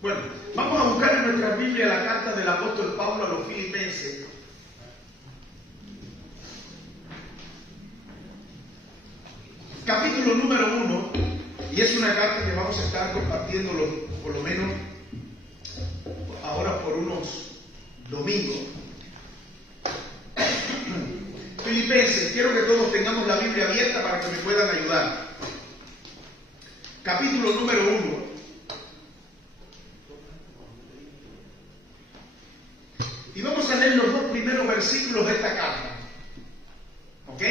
Bueno, vamos a buscar en nuestra Biblia la carta del apóstol Pablo a los Filipenses. Capítulo número 1, y es una carta que vamos a estar compartiendo por lo menos ahora por unos domingos. Filipenses, quiero que todos tengamos la Biblia abierta para que me puedan ayudar. Capítulo número 1. Y vamos a leer los dos primeros versículos de esta carta. ¿Ok?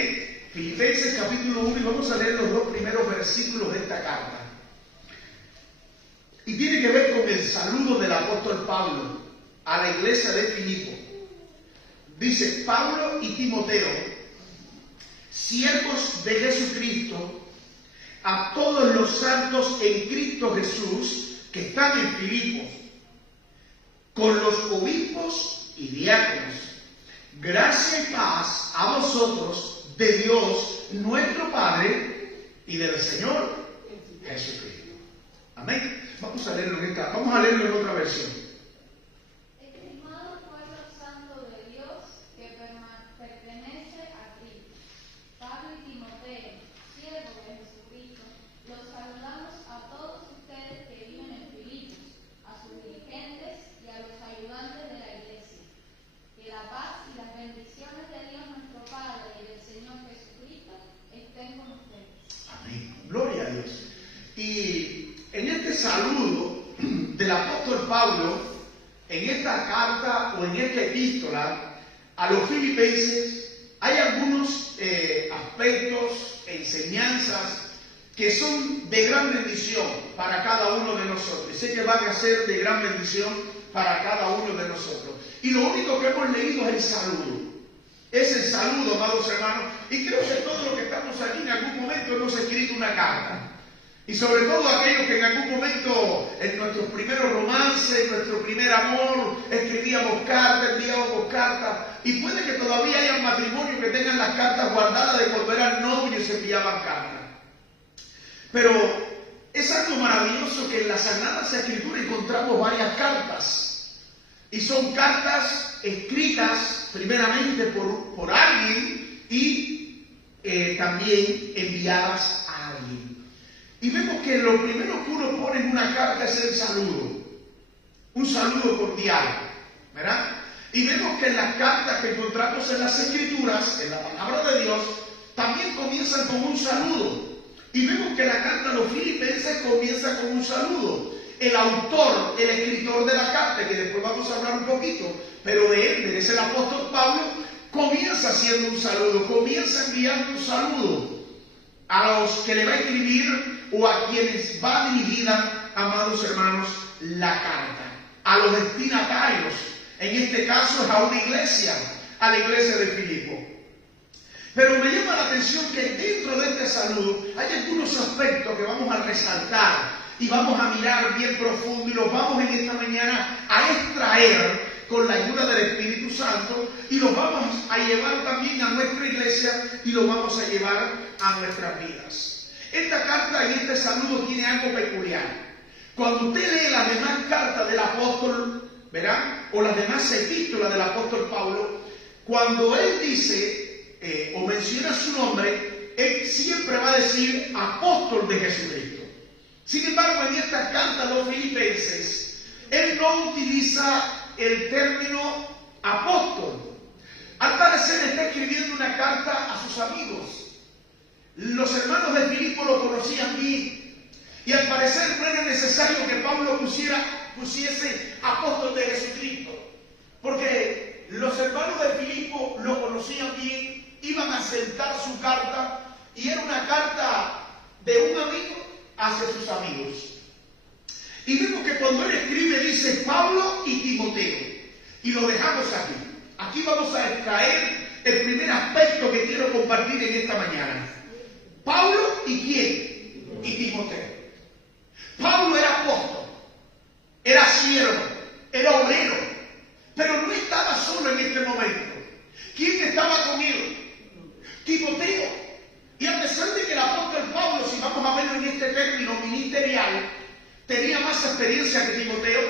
Filipenses capítulo 1 y vamos a leer los dos primeros versículos de esta carta. Y tiene que ver con el saludo del apóstol Pablo a la iglesia de Filipo. Dice: Pablo y Timoteo, siervos de Jesucristo, a todos los santos en Cristo Jesús que están en Filipo, con los obispos y diáconos, gracia y paz a vosotros de Dios nuestro Padre y del Señor Jesucristo. Amén. Vamos a leerlo en otra versión. Estimado pueblo santo de Dios que pertenece a Cristo, Pablo y Timoteo, siervos de Jesucristo, los saludamos a todos ustedes que viven en Filipos, a sus dirigentes y a los ayudantes de la iglesia. Que la paz y las bendiciones de Dios nuestro Padre y del Señor Jesucristo estén con ustedes. Amén. Gloria a Dios. Y en este saludo del apóstol Pablo, en esta carta o en esta epístola a los filipenses, hay algunos aspectos, enseñanzas que son de gran bendición para cada uno de nosotros. Sé que van a ser de gran bendición para cada uno de nosotros. Y lo único que hemos leído es el saludo. Es el saludo, amados hermanos. Y creo que todos los que estamos aquí en algún momento hemos escrito una carta. Y sobre todo aquellos que en algún momento, en nuestros primeros romances, en nuestro primer amor, escribíamos cartas, enviábamos cartas. Y puede que todavía haya matrimonios que tengan las cartas guardadas de cuando eran novios y se enviaban cartas. Pero es algo maravilloso que en la Sagrada Escritura encontramos varias cartas. Y son cartas escritas primeramente por alguien y también enviadas a alguien. Y vemos que lo primero que uno pone en una carta es el saludo. Un saludo cordial, ¿verdad? Y vemos que en las cartas que encontramos en las Escrituras, en la palabra de Dios, también comienzan con un saludo. Y vemos que la carta a los Filipenses comienza con un saludo. El autor, el escritor de la carta, que después vamos a hablar un poquito, pero de él, es el apóstol Pablo, comienza haciendo un saludo, comienza enviando un saludo a los que le va a escribir o a quienes va dirigida, amados hermanos, la carta. A los destinatarios, en este caso es a una iglesia, a la iglesia de Filipo. Pero me llama la atención que dentro de este saludo hay algunos aspectos que vamos a resaltar y vamos a mirar bien profundo y los vamos en esta mañana a extraer con la ayuda del Espíritu Santo y los vamos a llevar también a nuestra iglesia y los vamos a llevar a nuestras vidas. Esta carta y este saludo tiene algo peculiar. Cuando usted lee las demás cartas del apóstol, ¿verdad? O las demás epístolas del apóstol Pablo, cuando él dice o menciona su nombre, él siempre va a decir apóstol de Jesucristo. Sin embargo, en esta carta a los filipenses, él no utiliza el término apóstol. Al parecer está escribiendo una carta a sus amigos. Los hermanos de Filipo lo conocían bien. Y al parecer no era necesario que Pablo pusiese apóstol de Jesucristo. Porque los hermanos de Filipo lo conocían bien, iban a aceptar su carta. Y era una carta de un amigo hacia sus amigos. Y vemos que cuando él escribe dice Pablo y Timoteo. Y lo dejamos aquí. Aquí vamos a extraer el primer aspecto que quiero compartir en esta mañana. Pablo y ¿quién? Y Timoteo. Pablo era apóstol, era siervo, era obrero, pero no estaba solo en este momento. ¿Quién estaba con él? Timoteo. Y a pesar de que el apóstol Pablo, si vamos a verlo en este término ministerial, tenía más experiencia experiencia que Timoteo,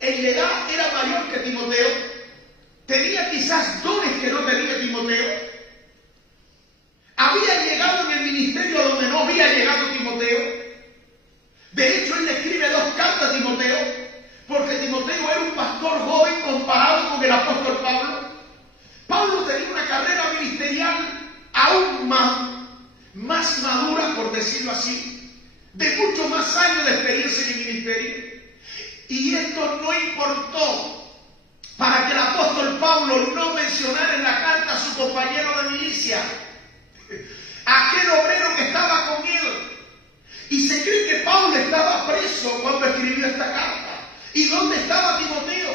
en la edad era mayor que Timoteo, tenía quizás dones que no tenía Timoteo, había llegado en el ministerio donde no había llegado Timoteo. De hecho, él le escribe 2 cartas a Timoteo, porque Timoteo era un pastor joven comparado con el apóstol Pablo. Pablo tenía una carrera ministerial aún más madura, por decirlo así, de muchos más años de experiencia en el ministerio. Y esto no importó para que el apóstol Pablo no mencionara en la carta a su compañero de milicia, aquel obrero que estaba con él. Y se cree que Pablo estaba preso cuando escribió esta carta. ¿Y dónde estaba Timoteo?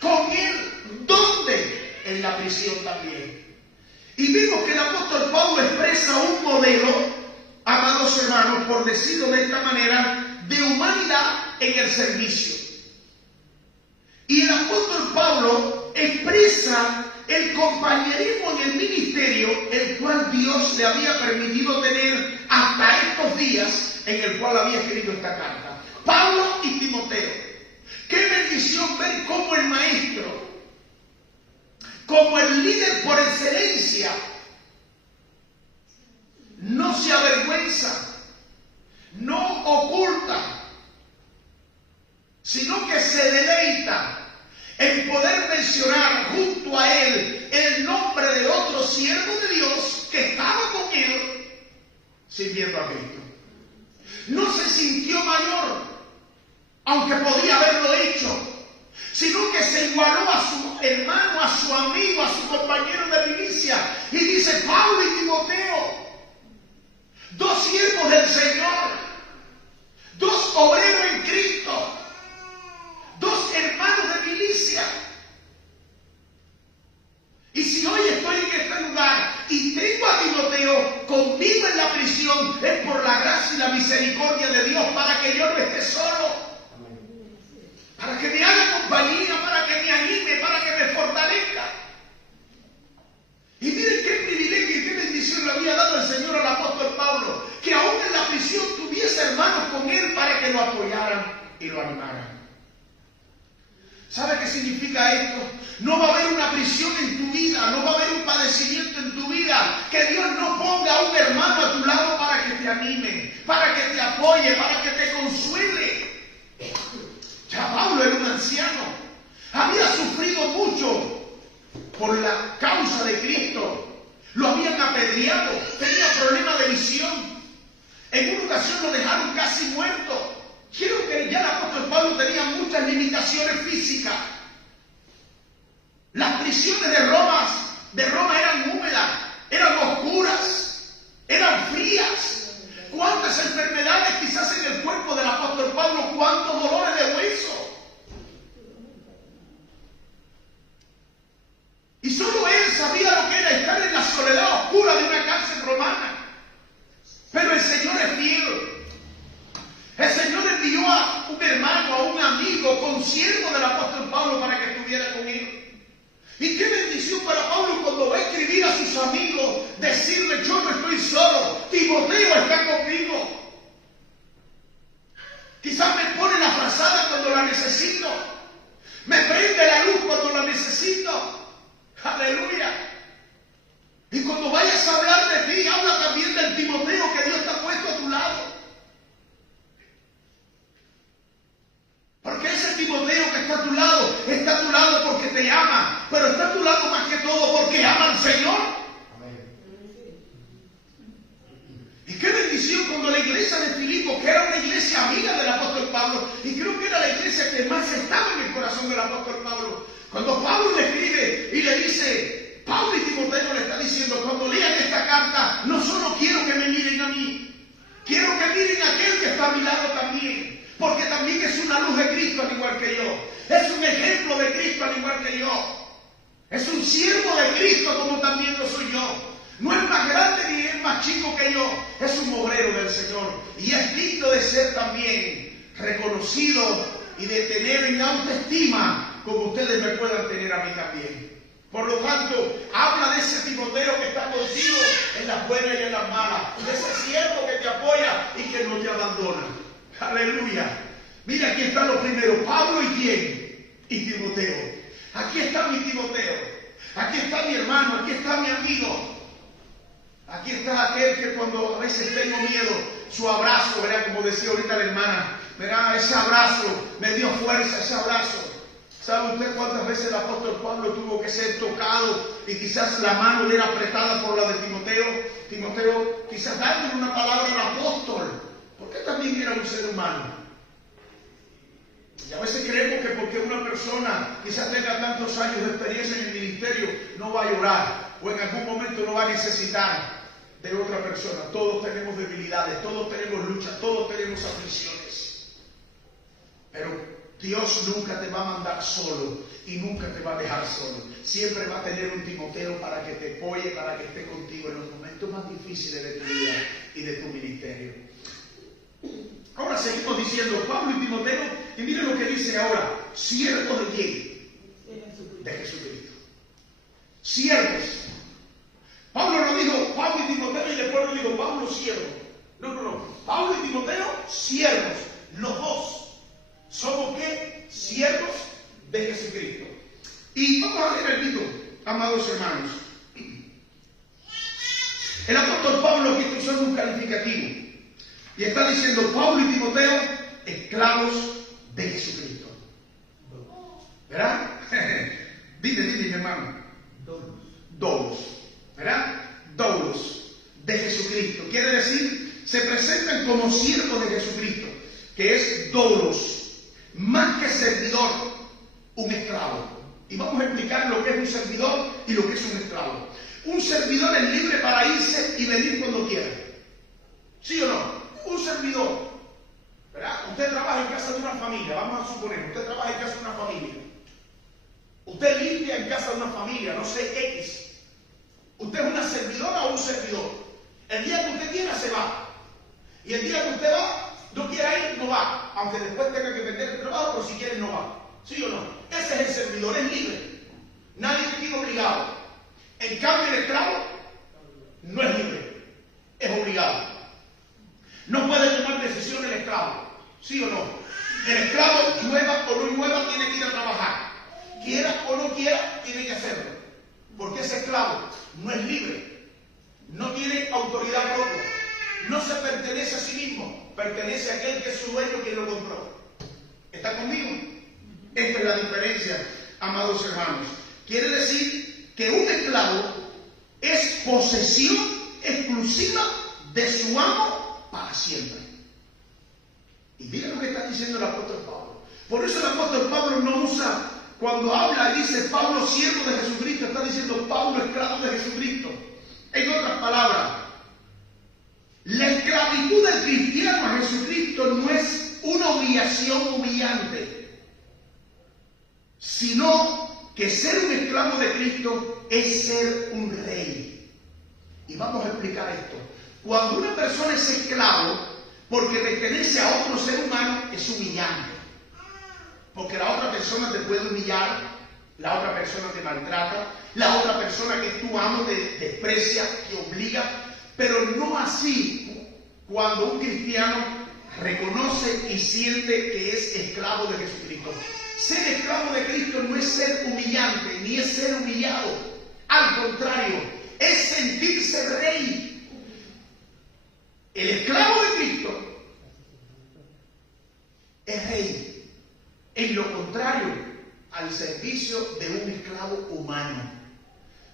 Con él. ¿Dónde? En la prisión también. Y vimos que el apóstol Pablo expresa un modelo, amados hermanos, por decirlo de esta manera, de humanidad en el servicio. Y el apóstol Pablo expresa el compañerismo en el ministerio, el cual Dios le había permitido tener hasta estos días en el cual había escrito esta carta. Pablo y Timoteo. Qué bendición ver cómo el maestro, como el líder por excelencia, no se avergüenza, no oculta, sino que se deleita en poder mencionar junto a él el nombre de otro siervo de Dios que estaba con él sirviendo a Cristo. No se sintió mayor, aunque podía haberlo hecho, sino que se igualó a su hermano, a su amigo, a su compañero de milicia, y dice: Pablo y Timoteo, 2 siervos del Señor, 2 obreros en Cristo, 2 hermanos de milicia. Y si hoy estoy en este lugar y tengo a Timoteo conmigo en la prisión, es por la gracia y la misericordia de Dios, para que yo no esté solo, para que me haga compañía, para que me anime, para que me fortalezca. Y miren qué privilegio y qué bendición le había dado el Señor al apóstol Pablo, que aún en la prisión tuviese hermanos con él para que lo apoyaran y lo animaran. ¿Sabe qué significa esto? No va a haber una prisión en tu vida, no va a haber un padecimiento en tu vida, que Dios no ponga a un hermano a tu lado para que te anime, para que te apoye, para que te consuele. Ya Pablo era un anciano, había sufrido mucho por la causa de Cristo, lo habían apedreado, tenía problemas de visión, en una ocasión lo dejaron casi muerto. Quiero que ya el apóstol Pablo tenía muchas limitaciones físicas. Las prisiones de Roma eran húmedas, eran oscuras, eran frías. ¿Cuántas enfermedades quizás en el cuerpo del apóstol Pablo? ¿Cuántos dolores de hueso? Y solo él sabía lo que era estar en la soledad oscura de una cárcel romana. Pero el Señor es fiel. El Señor envió a un hermano, a un amigo, consiervo del apóstol Pablo para que estuviera con él. Y qué bendición para Pablo cuando va a escribir a sus amigos, decirle: yo no estoy solo, Timoteo está conmigo. Quizás me pone la frazada cuando la necesito, me prende la luz cuando la necesito. Aleluya. Y cuando vayas a hablar de ti, habla también del Timoteo que Dios te ha puesto a tu lado. Porque ese Timoteo que está a tu lado porque te ama, pero está a tu lado más que todo porque ama al Señor. Y qué bendición cuando la iglesia de Filipos, que era una iglesia amiga del apóstol Pablo, y creo que era la iglesia que más estaba en el corazón del apóstol Pablo, cuando Pablo le escribe y le dice, Pablo y Timoteo le está diciendo: cuando lean esta carta, no solo quiero que me miren a mí, quiero que miren a aquel que está a mi lado también. Porque también es una luz de Cristo al igual que yo. Es un ejemplo de Cristo al igual que yo. Es un siervo de Cristo como también lo soy yo. No es más grande ni es más chico que yo. Es un obrero del Señor. Y es digno de ser también reconocido y de tener en alta estima como ustedes me puedan tener a mí también. Por lo tanto, habla de ese Timoteo que está contigo en las buenas y en las malas. De ese siervo que te apoya y que no te abandona. Aleluya. Mira, aquí están los primeros, Pablo y quién, y Timoteo. Aquí está mi Timoteo, aquí está mi hermano, aquí está mi amigo. Aquí está aquel que cuando a veces tengo miedo, su abrazo, ¿verdad? Como decía ahorita la hermana, ¿verdad? Ese abrazo me dio fuerza, ese abrazo. ¿Sabe usted cuántas veces el apóstol Pablo tuvo que ser tocado y quizás la mano le era apretada por la de Timoteo? Timoteo, quizás dándole una palabra al apóstol, porque también era un ser humano. Y a veces creemos que porque una persona quizás tenga tantos años de experiencia en el ministerio, no va a llorar o en algún momento no va a necesitar de otra persona. Todos tenemos debilidades, todos tenemos luchas, todos tenemos aflicciones. Pero Dios nunca te va a mandar solo y nunca te va a dejar solo. Siempre va a tener un Timoteo para que te apoye, para que esté contigo en los momentos más difíciles de tu vida y de tu ministerio. Ahora seguimos diciendo Pablo y Timoteo, y miren lo que dice ahora, siervos de quién? De Jesucristo. Siervos. Pablo no dijo Pablo y Timoteo y después no dijo Pablo siervo. No. Pablo y Timoteo, siervos. Los dos. ¿Somos qué? Siervos de Jesucristo. Y vamos a leer el libro, amados hermanos. El apóstol Pablo aquí está usando un calificativo. Y está diciendo Pablo y Timoteo, esclavos de Jesucristo. ¿Verdad? Dime, mi hermano. Doulos. ¿Verdad? Doulos de Jesucristo. Quiere decir, se presentan como siervos de Jesucristo, que es doulos. Más que servidor, un esclavo. Y vamos a explicar lo que es un servidor y lo que es un esclavo. Un servidor es libre para irse y venir cuando quiera. ¿Sí o no? Un servidor, ¿verdad? Usted trabaja en casa de una familia, vamos a suponer, usted trabaja en casa de una familia. Usted limpia en casa de una familia, no sé, X. Usted es una servidora o un servidor. El día que usted quiera se va. Y el día que usted va, no quiera ir, no va. Aunque después tenga que vender el trabajo, pero si quiere no va. ¿Sí o no? Ese es el servidor, es libre. Nadie te tiene obligado. En cambio el esclavo no es libre, es obligado. No puede tomar decisión el esclavo, ¿sí o no? El esclavo, llueva o no llueva, tiene que ir a trabajar. Quiera o no quiera, tiene que hacerlo. Porque ese esclavo no es libre, no tiene autoridad propia, no se pertenece a sí mismo, pertenece a aquel que es su dueño, quien lo compró. ¿Está conmigo? Esta es la diferencia, amados hermanos. Quiere decir que un esclavo es posesión exclusiva de su amo para siempre. Y miren lo que está diciendo el apóstol Pablo. Por eso el apóstol Pablo no usa, cuando habla y dice Pablo siervo de Jesucristo, está diciendo Pablo esclavo de Jesucristo. En otras palabras, la esclavitud del cristiano a Jesucristo no es una humillación humillante, sino que ser un esclavo de Cristo es ser un rey. Y vamos a explicar esto. Cuando una persona es esclavo porque pertenece a otro ser humano, es humillante. Porque la otra persona te puede humillar, la otra persona te maltrata, la otra persona que es tu amo te desprecia, te obliga, pero no así cuando un cristiano reconoce y siente que es esclavo de Jesucristo. Ser esclavo de Cristo no es ser humillante, ni es ser humillado. Al contrario, es sentirse rey. El esclavo de Cristo es rey. En lo contrario al servicio de un esclavo humano.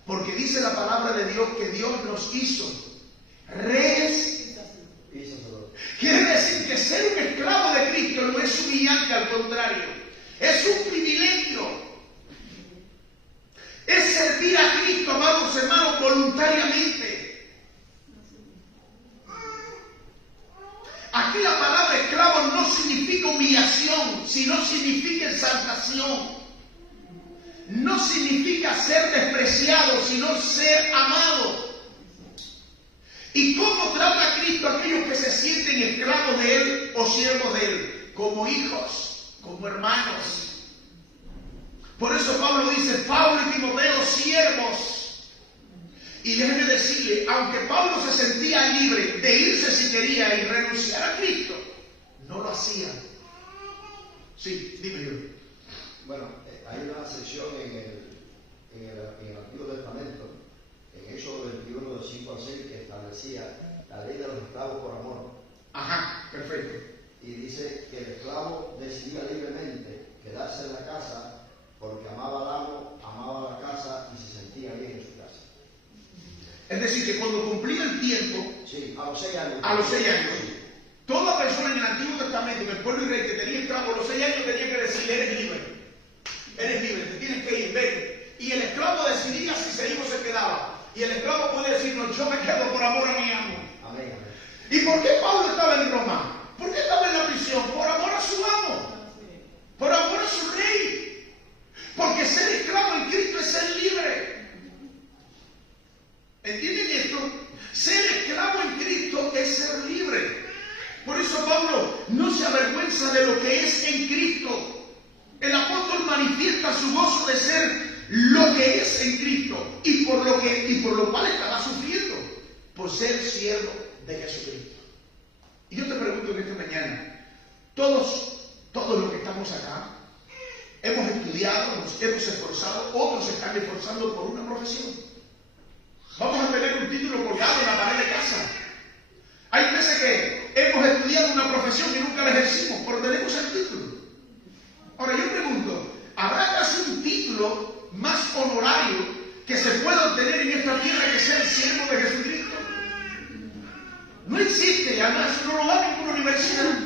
Porque dice la palabra de Dios que Dios nos hizo reyes. Quiere decir que ser un esclavo de Cristo no es humillante, al contrario. Es un privilegio. Es servir a Cristo, amados hermanos, voluntariamente. Aquí la palabra esclavo no significa humillación, sino significa exaltación. No significa ser despreciado, sino ser amado. ¿Y cómo trata a Cristo a aquellos que se sienten esclavos de Él o siervos de Él? Como hijos, como hermanos. Por eso Pablo dice, Pablo y Timoteo, siervos. Y déjeme decirle, aunque Pablo se sentía libre de irse si quería y renunciar a Cristo, no lo hacía. Sí, dime yo. Bueno, hay una sección en el Antiguo Testamento, en Éxodo 21, de 5 al 6, que establecía la ley de los esclavos por amor. Ajá, perfecto. Y dice que el esclavo decidía libremente quedarse en la casa porque amaba al amo, amaba la casa y se sentía bien en su casa. Es decir, que cuando cumplía el tiempo, Sí, a los 6 años. a los 6 años, toda persona en el Antiguo Testamento, en el pueblo israelí que tenía esclavo, a los 6 años tenía que decir, eres libre, te tienes que ir, vete. Y el esclavo decidía si se iba o se quedaba. Y el esclavo puede decir, no, yo me quedo por amor a mi amo. Amén, amén. ¿Y por qué Pablo estaba en Roma? ¿Por qué estaba en la prisión? Por amor a su amo, por amor a su rey. Porque ser esclavo en Cristo es ser libre. ¿Entienden esto? Ser esclavo en Cristo es ser libre. Por eso Pablo no se avergüenza de lo que es en Cristo. El apóstol manifiesta su gozo de ser lo que es en Cristo y por lo cual estaba sufriendo, por ser siervo de Jesucristo. Y yo te pregunto en esta mañana, todos los que estamos acá, hemos estudiado, nos hemos esforzado, otros se están esforzando por una profesión. Vamos a tener un título colgado en la pared de casa. Hay veces que hemos estudiado una profesión y nunca la ejercimos, pero tenemos el título. Ahora yo pregunto, ¿habrá acaso un título más honorario que se pueda obtener en esta tierra que ser siervo de Jesucristo? No existe, además no lo da ninguna universidad.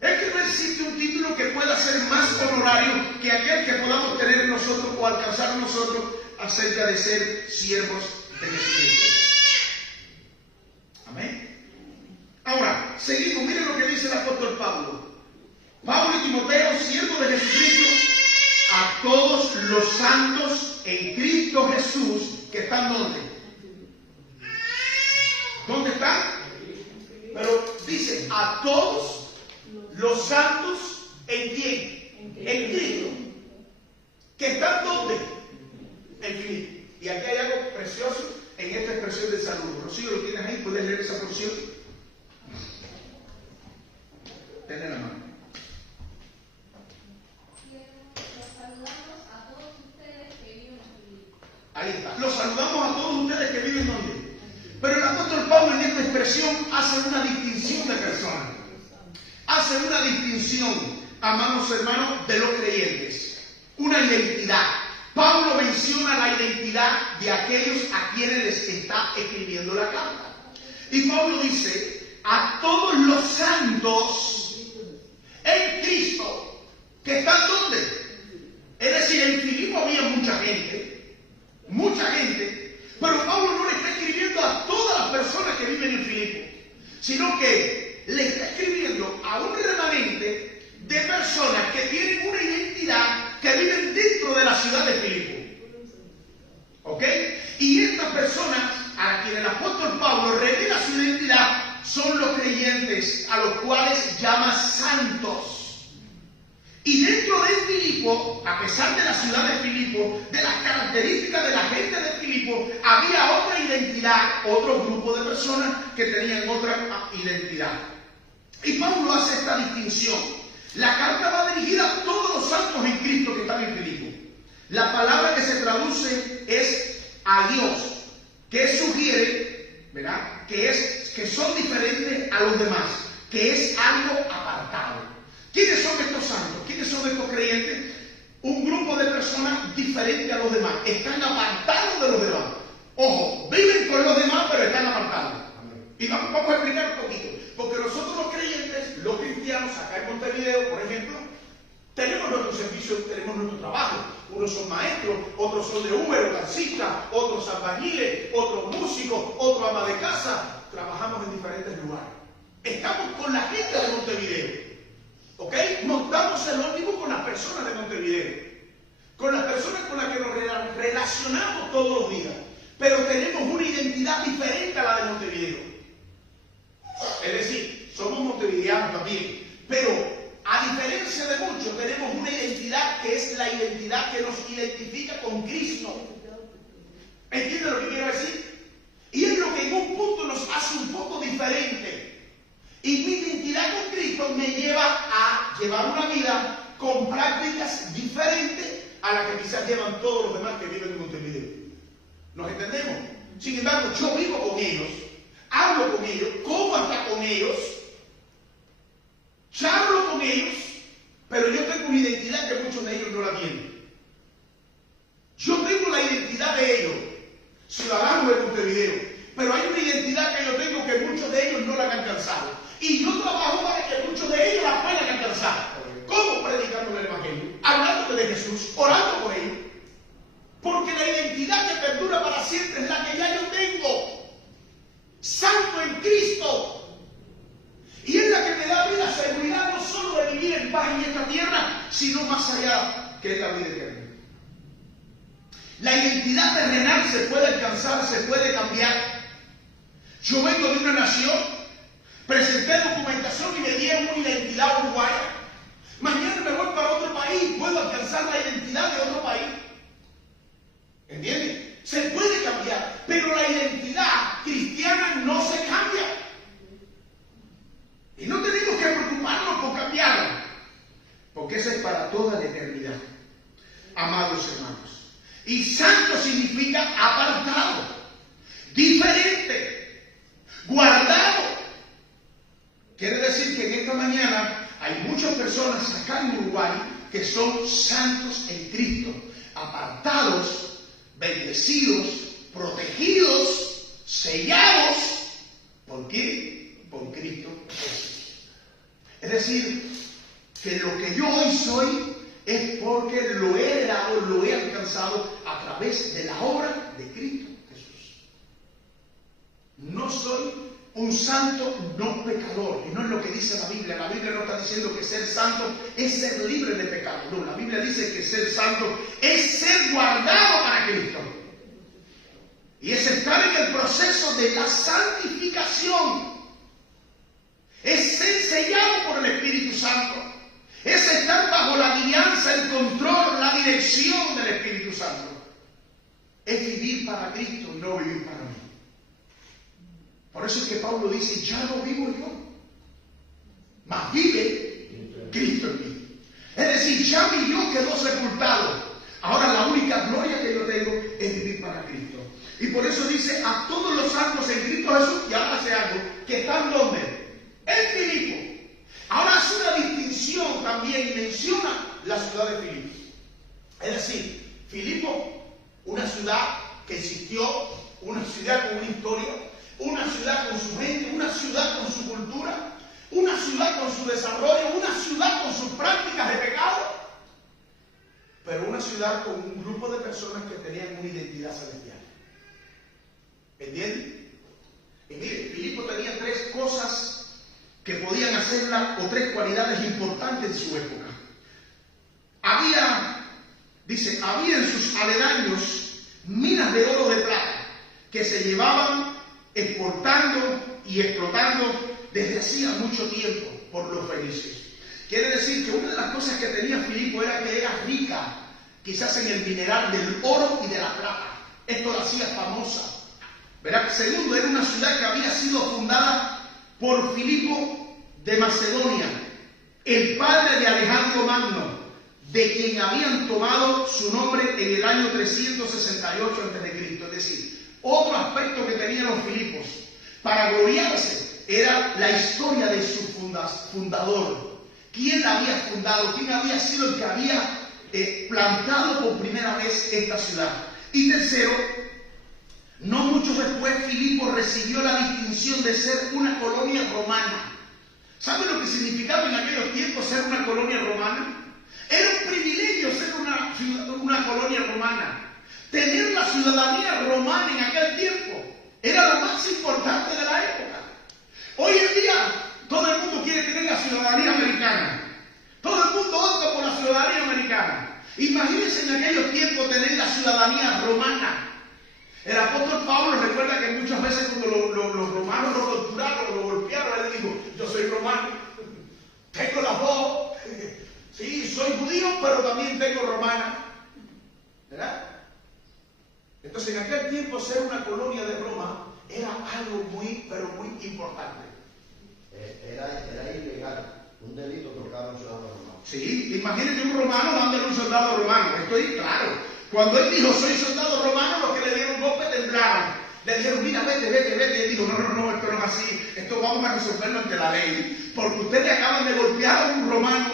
Es que no existe un título que pueda ser más honorario que aquel que podamos tener nosotros o alcanzar nosotros acerca de ser siervos de Jesucristo. Amén. Ahora, seguimos, miren lo que dice el apóstol Pablo. Pablo y Timoteo, siervos de Jesucristo, a todos los santos en Cristo Jesús, que están ¿dónde? ¿Dónde están? Pero dice, a todos los santos en quién? En Cristo. ¿Que están dónde? En Filipo. Y aquí hay algo precioso en esta expresión de saludo. Rocío, ¿lo tienes ahí? ¿Puedes leer esa porción? Tenle la mano. Ahí está. Los saludamos a todos ustedes que viven donde. Pero el apóstol Pablo en esta expresión hace una distinción de personas. Hace una distinción, amados hermanos, de los creyentes. Una identidad. Pablo menciona la identidad de aquellos a quienes les está escribiendo la carta. Y Pablo dice, a todos los santos en Cristo, que están ¿dónde? Es decir, en Filipo había mucha gente, pero Pablo no le está escribiendo a todas las personas que viven en Filipo, sino que le está escribiendo a un remanente de personas que tienen una identidad, que viven dentro de la ciudad de Filipo. ¿Ok? Y estas personas a quienes el apóstol Pablo revela su identidad son los creyentes, a los cuales llama santos. Y dentro de Filipo, a pesar de la ciudad de Filipo, de las características de la gente de Filipo, había otra identidad, otro grupo de personas que tenían otra identidad. Y Pablo hace esta distinción. La carta va dirigida a todos los santos en Cristo que están en Filipo. La palabra que se traduce es a Dios, que sugiere, ¿verdad?, que son diferentes a los demás, que es algo apartado. ¿Quiénes son estos santos? ¿Quiénes son estos creyentes? Un grupo de personas diferentes a los demás. Están apartados de los demás. Ojo, viven con los demás, pero están apartados. Y vamos a explicar un poquito. Porque nosotros los creyentes, los cristianos, acá en Montevideo, por ejemplo, tenemos nuestro servicio, tenemos nuestro trabajo. Unos son maestros, otros son de Uber o taxistas, otros albañiles, otros músicos, otros ama de casa. Trabajamos en diferentes lugares. Estamos con la gente de Montevideo. ¿Ok? Montamos el ómnibus con las personas de Montevideo, con las personas con las que nos relacionamos todos los días, pero tenemos una identidad diferente a la de Montevideo. Es decir, somos montevideanos también, pero a diferencia de muchos, tenemos una identidad que es la identidad que nos identifica con Cristo. ¿Entienden lo que quiero decir? Y es lo que en un punto nos hace un poco diferente. Y mi identidad con Cristo me lleva a llevar una vida con prácticas diferentes a las que quizás llevan todos los demás que viven en Montevideo. ¿Nos entendemos? Sin embargo, yo vivo con ellos, hablo con ellos, como hasta con ellos, charlo con ellos, pero yo tengo una identidad que muchos de ellos no la tienen. Yo tengo la identidad de ellos, ciudadanos de Montevideo, pero hay una identidad que yo tengo que muchos de ellos no la han alcanzado. Y yo trabajo para que muchos de ellos la puedan alcanzar. ¿Cómo? Predicando el Evangelio, hablando de Jesús, orando por ellos. Porque la identidad que perdura para siempre es la que ya yo tengo. Santo en Cristo. Y es la que me da vida, seguridad, no solo de vivir en paz en esta tierra, sino más allá, que es la vida eterna. La identidad terrenal se puede alcanzar, se puede cambiar. Yo vengo de una nación, presenté documentación y me dieron una identidad uruguaya. Mañana me voy para otro país, puedo alcanzar la identidad de otro país. ¿Entienden? Se puede cambiar, pero la identidad cristiana no se cambia. Y no tenemos que preocuparnos por cambiarla, porque esa es para toda la eternidad, amados hermanos. Y santo significa apartado, diferente, guardado. Quiere decir que en esta mañana hay muchas personas acá en Uruguay que son santos en Cristo, apartados, bendecidos, protegidos, sellados. ¿Por qué? Por Cristo Jesús. Es decir, que lo que yo hoy soy es porque lo he heredado, lo he alcanzado a través de la obra de Cristo Jesús. No soy un santo no pecador, y no es lo que dice la Biblia. La Biblia no está diciendo que ser santo es ser libre de pecado. No, la Biblia dice que ser santo es ser guardado para Cristo. Y es estar en el proceso de la santificación. Es ser sellado por el Espíritu Santo. Es estar bajo la guianza, el control, la dirección del Espíritu Santo. Es vivir para Cristo y no vivir para mí. Por eso es que Pablo dice, ya no vivo yo, mas vive Cristo en mí. Es decir, ya mi yo quedó sepultado. Ahora la única gloria que yo tengo es vivir para Cristo. Y por eso dice, a todos los santos en Cristo Jesús, y ahora hace algo, que están ¿dónde? En Filipo. Ahora hace una distinción también y menciona la ciudad de Filipo. Es decir, Filipo, una ciudad que existió, una ciudad con una historia, una ciudad con su gente, una ciudad con su cultura, una ciudad con su desarrollo, una ciudad con sus prácticas de pecado, pero una ciudad con un grupo de personas que tenían una identidad celestial. ¿Entienden? Y mire, Filipo tenía tres cosas que podían hacerla, o tres cualidades importantes de su época. Había en sus aledaños minas de oro de plata que se llevaban exportando y explotando desde hacía mucho tiempo por los fenicios. Quiere decir que una de las cosas que tenía Filipo era que era rica, quizás en el mineral del oro y de la plata. Esto la hacía famosa. ¿Verdad? Segundo, era una ciudad que había sido fundada por Filipo de Macedonia, el padre de Alejandro Magno, de quien habían tomado su nombre en el año 368 a.C. Es decir, otro aspecto que tenían los Filipos para gloriarse era la historia de su fundador. ¿Quién la había fundado? ¿Quién había sido el que había plantado por primera vez esta ciudad? Y tercero, no mucho después Filipo recibió la distinción de ser una colonia romana. ¿Saben lo que significaba en aquellos tiempos ser una colonia romana? Era un privilegio ser una colonia romana. Tener la ciudadanía romana en aquel tiempo era lo más importante de la época. Hoy en día todo el mundo quiere tener la ciudadanía americana. Todo el mundo opta por la ciudadanía americana. Imagínense en aquellos tiempos tener la ciudadanía romana. El apóstol Pablo recuerda que muchas veces cuando los romanos lo torturaron, lo golpearon, él dijo, yo soy romano, tengo las dos, sí, soy judío, pero también tengo romana. ¿Verdad? Entonces en aquel tiempo ser una colonia de Roma era algo muy, pero muy importante. Era ilegal, un delito tocar a un ciudadano Sí, imagínate un romano dándole un soldado romano. Estoy claro. Cuando él dijo, soy soldado romano, los que le dieron golpe temblaron. Le dijeron, mira, vete. Y él dijo, no, esto no es así. Esto vamos a resolverlo ante la ley. Porque ustedes acaban de golpear a un romano.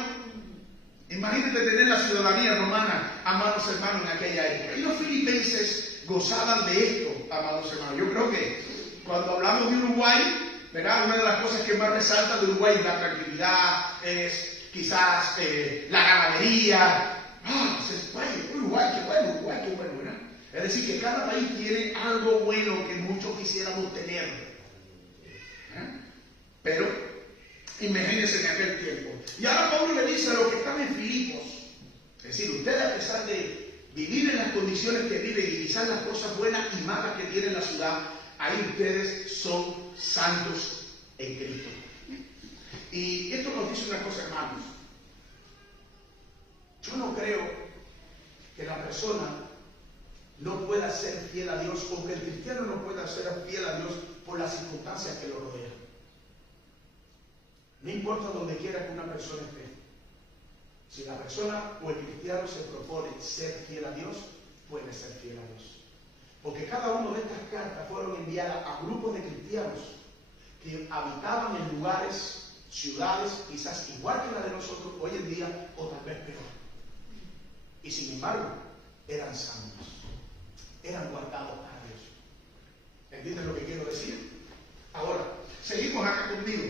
Imagínate tener la ciudadanía romana, amados hermanos, en aquella época. Y los filipenses gozaban de esto, amados hermanos. Yo creo que cuando hablamos de Uruguay, ¿verdad? Una de las cosas que más resalta de Uruguay es la tranquilidad, es quizás la ganadería. Uruguay, qué bueno, ¿verdad? Es decir, que cada país tiene algo bueno que muchos quisiéramos tener. Pero, imagínense en aquel tiempo. Y ahora Pablo le dice a los que están en Filipos, es decir, ustedes a pesar de vivir en las condiciones que viven y quizás las cosas buenas y malas que tiene la ciudad, ahí ustedes son santos en Cristo. Y esto nos dice una cosa, hermanos. Yo no creo que la persona no pueda ser fiel a Dios, o que el cristiano no pueda ser fiel a Dios por las circunstancias que lo rodean. No importa donde quiera que una persona esté. Si la persona o el cristiano se propone ser fiel a Dios, puede ser fiel a Dios. Porque cada una de estas cartas fueron enviadas a grupos de cristianos que habitaban en lugares, ciudades, quizás igual que la de nosotros hoy en día, o tal vez peor. Y sin embargo, eran santos, eran guardados para Dios. ¿Entienden lo que quiero decir? Ahora, seguimos acá conmigo.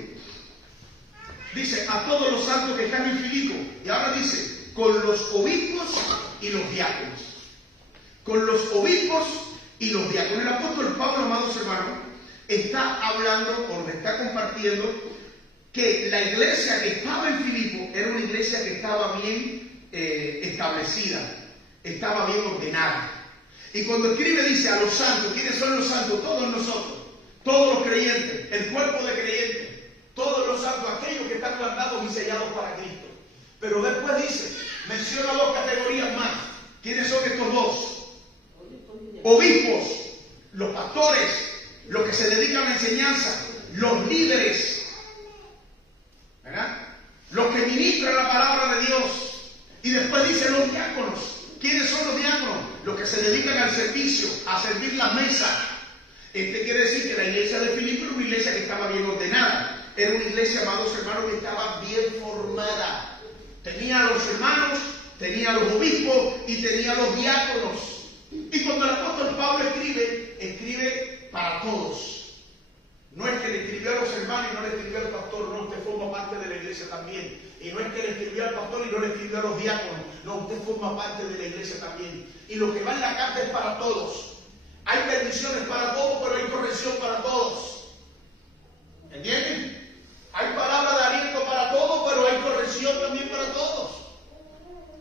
Dice, a todos los santos que están en Filipo. Y ahora dice, con los obispos y los diáconos. Con los obispos y los diáconos. El apóstol Pablo, amados hermanos, está hablando o nos está compartiendo que la iglesia que estaba en Filipo era una iglesia que estaba bien establecida, estaba bien ordenada. Y cuando escribe dice a los santos, ¿quiénes son los santos? Todos nosotros, todos los creyentes, el cuerpo de creyentes, todos los santos, aquellos que están guardados y sellados para Cristo. Pero después dice, menciona dos categorías más. ¿Quiénes son estos dos? Obispos, los pastores, los que se dedican a la enseñanza, los líderes, ¿verdad? Los que ministran la palabra de Dios. Y después dice los diáconos. ¿Quiénes son los diáconos? Los que se dedican al servicio, a servir la mesa. Quiere decir que la iglesia de Filipo era una iglesia que estaba bien ordenada. Era una iglesia, amados hermanos, que estaba bien formada. Tenía a los hermanos, tenía a los obispos y tenía a los diáconos. Y cuando el apóstol Pablo escribe para todos. No es que le escribió a los hermanos y no le escribió al pastor, no, usted forma parte de la iglesia también. Y no es que le escribió al pastor y no le escribió a los diáconos, no, usted forma parte de la iglesia también. Y lo que va en la carta es para todos. Hay bendiciones para todos, pero hay corrección para todos. ¿Entienden? Hay palabra de aliento para todos, pero hay corrección también para todos.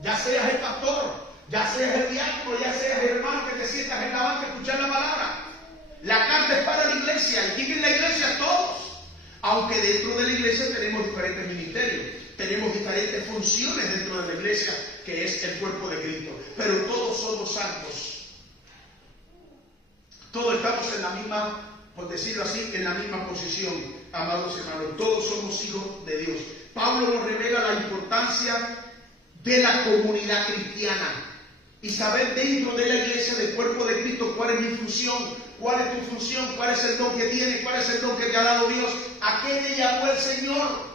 Ya seas el pastor, ya seas el diácono, ya seas el hermano que te sientas en la banca a escuchar la palabra. La carta es para la iglesia. ¿Y quién es la iglesia? Todos. Aunque dentro de la iglesia tenemos diferentes ministerios, tenemos diferentes funciones dentro de la iglesia, que es el cuerpo de Cristo. Pero todos somos santos. Todos estamos en la misma, por decirlo así, en la misma posición, amados hermanos. Todos somos hijos de Dios. Pablo nos revela la importancia de la comunidad cristiana y saber dentro de la iglesia, del cuerpo de Cristo, cuál es mi función, cuál es tu función, cuál es el don que tienes, cuál es el don que te ha dado Dios, a qué te llamó el Señor.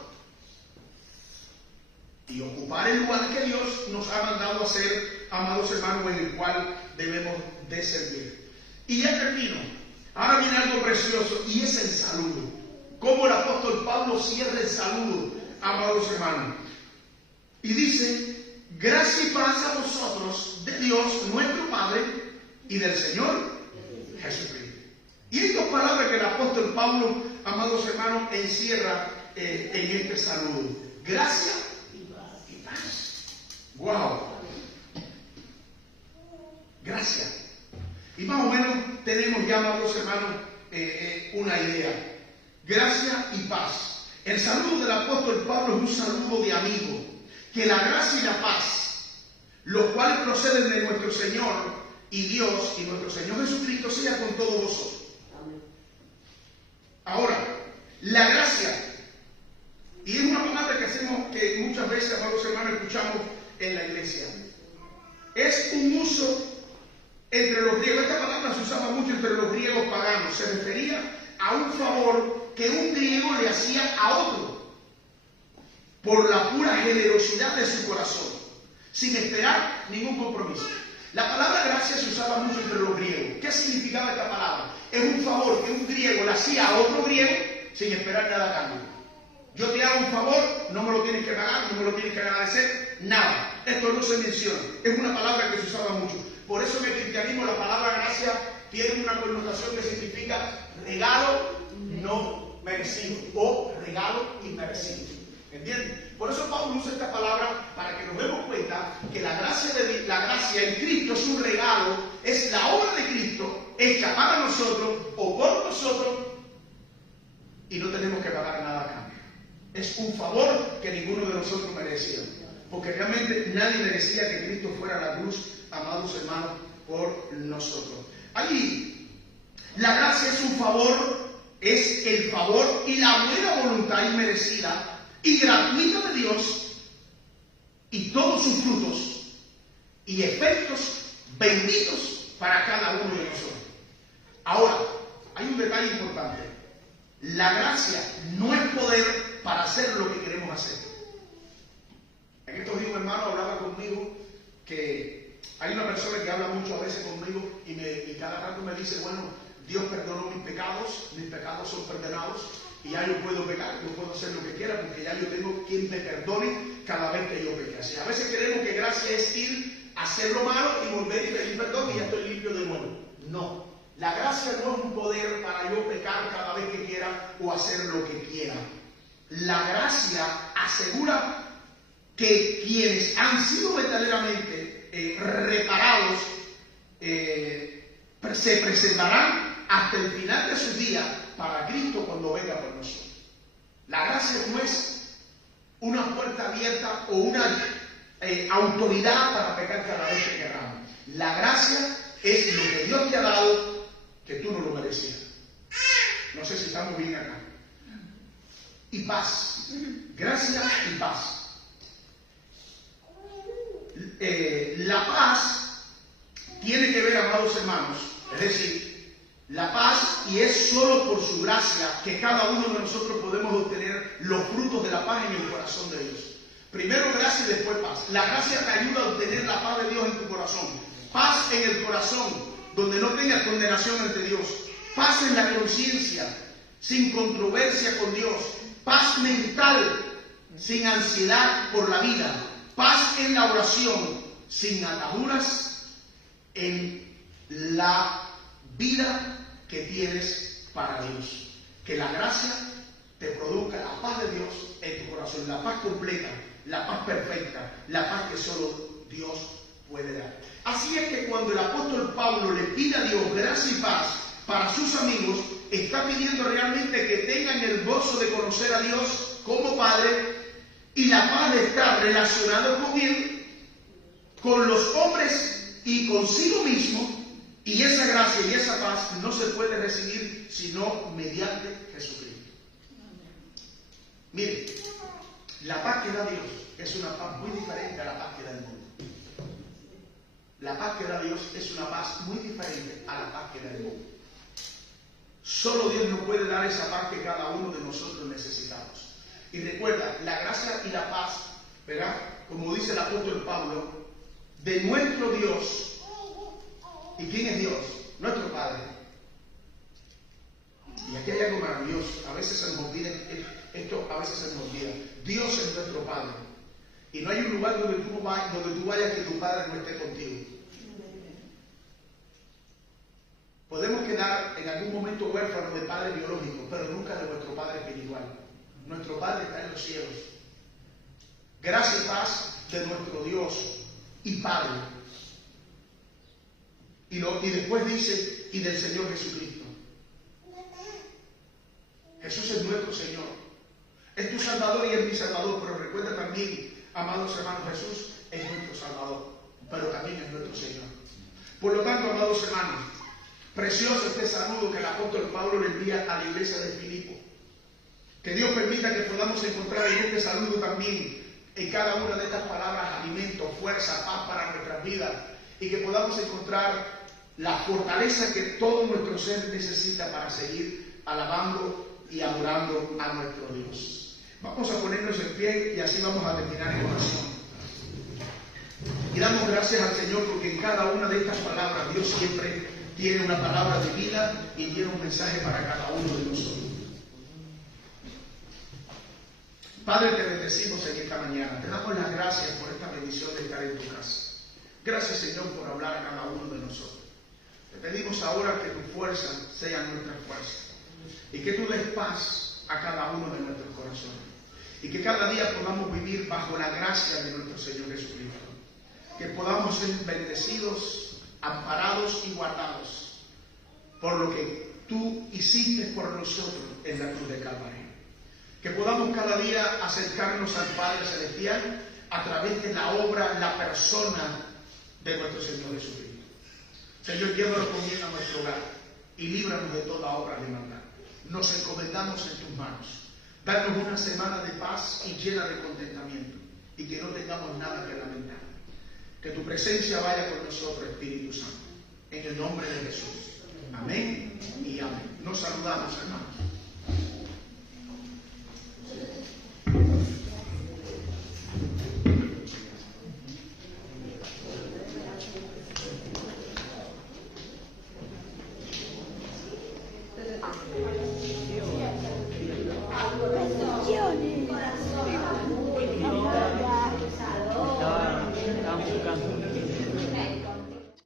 Y ocupar el lugar que Dios nos ha mandado a hacer, amados hermanos, en el cual debemos de servir. Y ya termino. Ahora viene algo precioso y es el saludo. Cómo el apóstol Pablo cierra el saludo, amados hermanos. Y dice, gracia y paz a vosotros de Dios nuestro Padre y del Señor Jesucristo. Y hay dos palabras que el apóstol Pablo, amados hermanos, encierra en este saludo. Gracia y paz. ¡Wow! Gracias. Y más o menos tenemos ya, amados hermanos, una idea. Gracia y paz. El saludo del apóstol Pablo es un saludo de amigo. Que la gracia y la paz, los cuales proceden de nuestro Señor y Dios y nuestro Señor Jesucristo, sea con todos vosotros. Ahora, la gracia Y es una palabra que muchas veces, amados hermanos, escuchamos en la iglesia. Es un uso entre los griegos. Esta palabra se usaba mucho entre los griegos paganos. Se refería a un favor que un griego le hacía a otro por la pura generosidad de su corazón, sin esperar ningún compromiso. La palabra gracia se usaba mucho entre los griegos. ¿Qué significaba esta palabra? Es un favor que un griego le hacía a otro griego sin esperar nada a cambio. Yo te hago un favor, no me lo tienes que pagar, no me lo tienes que agradecer, nada. Esto no se menciona. Es una palabra que se usaba mucho. Por eso en el cristianismo la palabra gracia tiene una connotación que significa regalo no merecido o regalo inmerecido. ¿Entienden? Por eso Pablo usa esta palabra para que nos demos cuenta que la gracia en Cristo es un regalo, es la obra de Cristo hecha para nosotros o por nosotros y no tenemos que pagar nada a cambio. Es un favor que ninguno de nosotros merecía, porque realmente nadie merecía que Cristo fuera a la cruz, amados hermanos, por nosotros. Allí, la gracia es un favor, es el favor y la buena voluntad inmerecida y gratuita de Dios y todos sus frutos y efectos benditos para cada uno de nosotros. Ahora, hay un detalle importante. La gracia no es poder para hacer lo que queremos hacer. En estos días un hermano hablaba conmigo que hay una persona que habla mucho a veces conmigo y cada rato me dice, bueno, Dios perdonó mis pecados son perdonados y ya yo puedo pecar, yo puedo hacer lo que quiera porque ya yo tengo quien me perdone cada vez que yo peque. Así, a veces creemos que gracia es ir a hacer lo malo y volver y pedir perdón y ya estoy limpio de nuevo. No, la gracia no es un poder para yo pecar cada vez que quiera o hacer lo que quiera. La gracia asegura que quienes han sido verdaderamente reparados se presentarán hasta el final de sus días para Cristo cuando venga por nosotros. La gracia no es una puerta abierta o una autoridad para pecar cada vez que queramos. La gracia es lo que Dios te ha dado que tú no lo merecías. No sé si estamos bien acá. Y paz. Gracia y paz. La paz tiene que ver, amados hermanos, es decir, la paz, y es solo por su gracia que cada uno de nosotros podemos obtener los frutos de la paz en el corazón de Dios. Primero gracia y después paz. La gracia te ayuda a obtener la paz de Dios en tu corazón. Paz en el corazón, donde no tengas condenación ante Dios. Paz en la conciencia, sin controversia con Dios. Paz mental, sin ansiedad por la vida. Paz en la oración, sin ataduras en la vida que tienes para Dios. Que la gracia te produzca la paz de Dios en tu corazón, la paz completa, la paz perfecta, la paz que solo Dios puede dar. Así es que cuando el apóstol Pablo le pide a Dios gracia y paz para sus amigos, está pidiendo realmente que tengan el gozo de conocer a Dios como Padre y la paz de estar relacionado con Él, con los hombres y consigo mismo. Y esa gracia y esa paz no se puede recibir sino mediante Jesucristo. Mire, la paz que da Dios es una paz muy diferente a la paz que da el mundo. La paz que da Dios es una paz muy diferente a la paz que da el mundo. Solo Dios nos puede dar esa paz que cada uno de nosotros necesitamos. Y recuerda, la gracia y la paz, ¿verdad? Como dice el apóstol Pablo, de nuestro Dios. ¿Y quién es Dios? Nuestro Padre. Y aquí hay algo maravilloso. A veces se nos olvida esto, a veces se nos olvida. Dios es nuestro Padre. Y no hay un lugar donde tú vayas que tu Padre no esté contigo. Podemos quedar en algún momento huérfanos de Padre biológico, pero nunca de nuestro Padre espiritual. Nuestro Padre está en los cielos. Gracia y paz de nuestro Dios y Padre. Y después dice, y del Señor Jesucristo. Jesús es nuestro Señor. Es tu Salvador y es mi Salvador, pero recuerda también, amados hermanos, Jesús es nuestro Salvador, pero también es nuestro Señor. Por lo tanto, amados hermanos, precioso este saludo que el apóstol Pablo le envía a la iglesia de Filipo. Que Dios permita que podamos encontrar en este saludo también, en cada una de estas palabras, alimento, fuerza, paz para nuestras vidas, y que podamos encontrar la fortaleza que todo nuestro ser necesita para seguir alabando y adorando a nuestro Dios. Vamos a ponernos en pie y así vamos a terminar en oración. Y damos gracias al Señor porque en cada una de estas palabras Dios siempre tiene una palabra de vida y tiene un mensaje para cada uno de nosotros. Padre, te bendecimos en esta mañana. Te damos las gracias por esta bendición de estar en tu casa. Gracias, Señor, por hablar a cada uno de nosotros. Te pedimos ahora que tu fuerza sea nuestra fuerza y que tú des paz a cada uno de nuestros corazones y que cada día podamos vivir bajo la gracia de nuestro Señor Jesucristo. Que podamos ser bendecidos, amparados y guardados por lo que tú hiciste por nosotros en la cruz de Calvario. Que podamos cada día acercarnos al Padre Celestial a través de la obra, la persona de nuestro Señor Jesucristo. Señor, llévalo conmigo a nuestro hogar y líbranos de toda obra de maldad. Nos encomendamos en tus manos. Danos una semana de paz y llena de contentamiento y que no tengamos nada que lamentar. Que tu presencia vaya con nosotros, Espíritu Santo. En el nombre de Jesús. Amén y amén. Nos saludamos, hermanos.